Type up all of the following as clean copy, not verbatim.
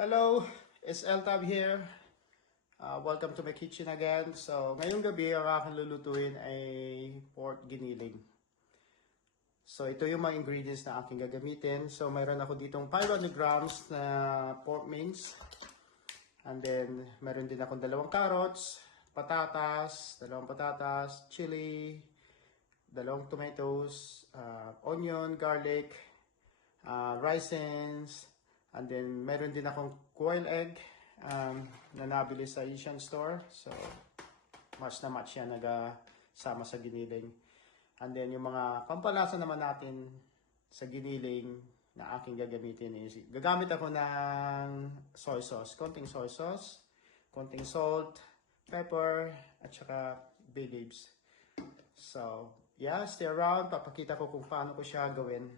Hello, it's Eltab here. Welcome to my kitchen again. So, ngayong gabi, ang aking lulutuin ay pork giniling. So, ito yung mga ingredients na aking gagamitin. So, mayroon ako ditong 500 grams na pork mince. And then, meron din akong dalawang carrots, dalawang patatas, chili, dalawang tomatoes, onion, garlic, raisins, and then meron din akong quail egg na nabili sa Asian store. So, match na match yan nagasama sa giniling. And then yung mga pampalasa naman natin sa giniling na aking gagamitin is gagamit ako ng soy sauce, konting soy sauce, konting salt, pepper, at saka bay leaves. So, yeah, stay around. Papakita ko kung paano ko siya gawin.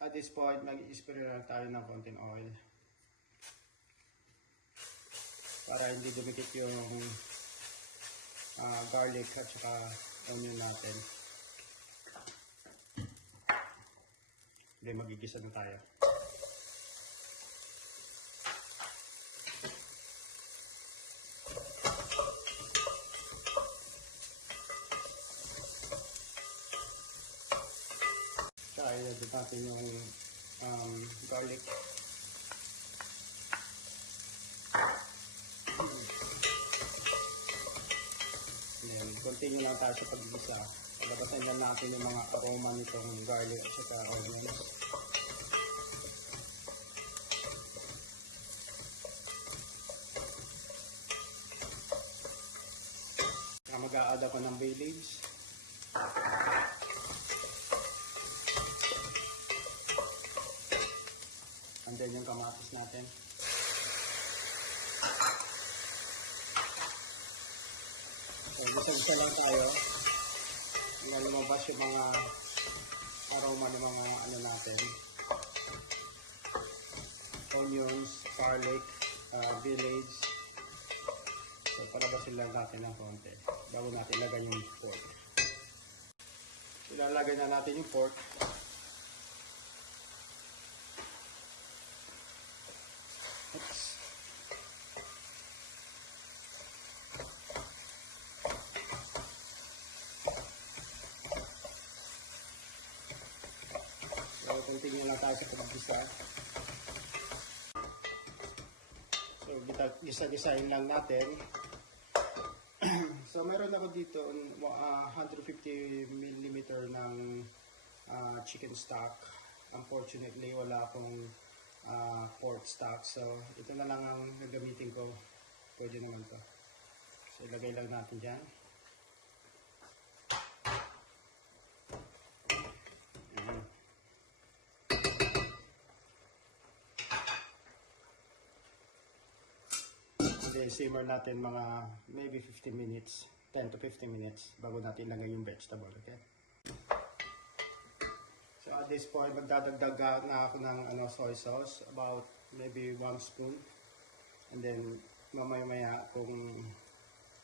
At this point, mag-i-spray lang tayo ng konting oil para hindi dumikit yung garlic at saka onion natin. Then magigisa na tayo. Tsaka ilagay natin yung garlic. continue lang tayo sa paggisa. Labasan lang natin yung mga aroma nitong garlic at saka onions. Mag-a-add ako ng bay leaves. And then yung kamatis natin. So, gisa-gisa lang tayo. Hanggang lumabas yung mga aroma ng mga ano natin. Onions, garlic, village. So, palabasin lang natin ng konti bago natin ilagay yung pork. Ilalagay na natin yung pork. Oops. So, continue lang tayo sa paggisa. So, gisa-gisahin lang natin. So, meron ako dito 150 mm ng chicken stock. Unfortunately, wala akong pork stock. So, ito na lang ang gagamitin ko. Pwede naman to. So, ilagay lang natin dyan. Simmer natin mga maybe 15 minutes, 10 to 15 minutes bago natin ilagay yung vegetable, okay? So at this point, magdadagdag na ako ng soy sauce, about maybe 1 spoon. And then mamaya kung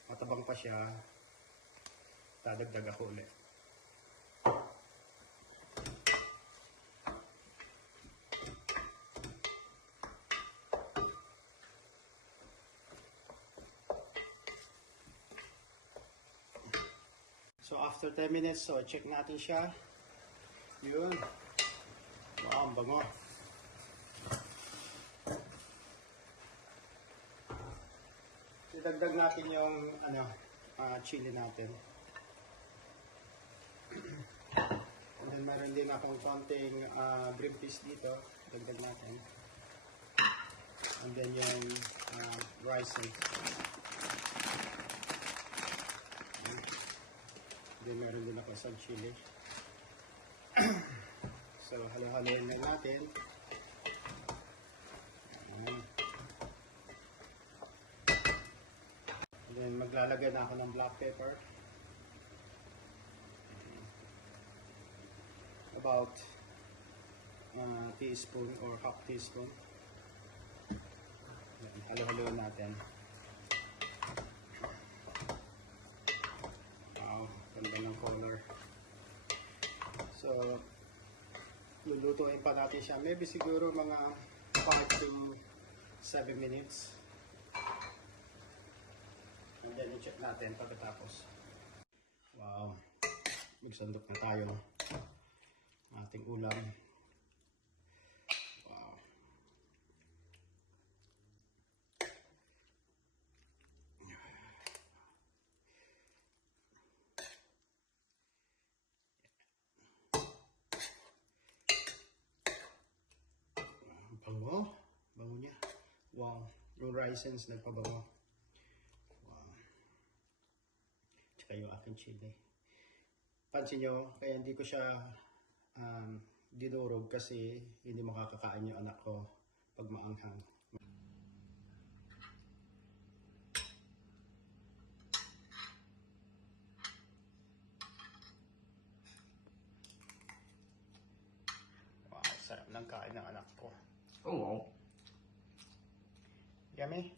matabang pa siya, dadagdag ako ulit. So after 10 minutes, so check natin siya. Yun. Wow, ang bango. Idagdag natin yung chili natin. And then meron din akong konting green peas dito. Dagdag natin. And then yung rice. Then meron din ako isang chili. So halo-haloin na natin. And then maglalagay na ako ng black pepper. About teaspoon or half teaspoon. Halo-haloin natin. Ganda ng color. So, lulutuin pa natin siya. Maybe siguro mga 5 to 7 minutes. And then, i-check natin pagkatapos. Wow. Magsandok na tayo ng ating ulam. Wow. Bango. Bango niya. Wow. Yung raisins nagpabango. Wow. Tsaka yung aking chili. Pansin nyo, kaya hindi ko siya dinurog kasi hindi makakakain yung anak ko pag maanghang. Wow, sarap ng kain ng anak ko. Oh, wow. Yummy?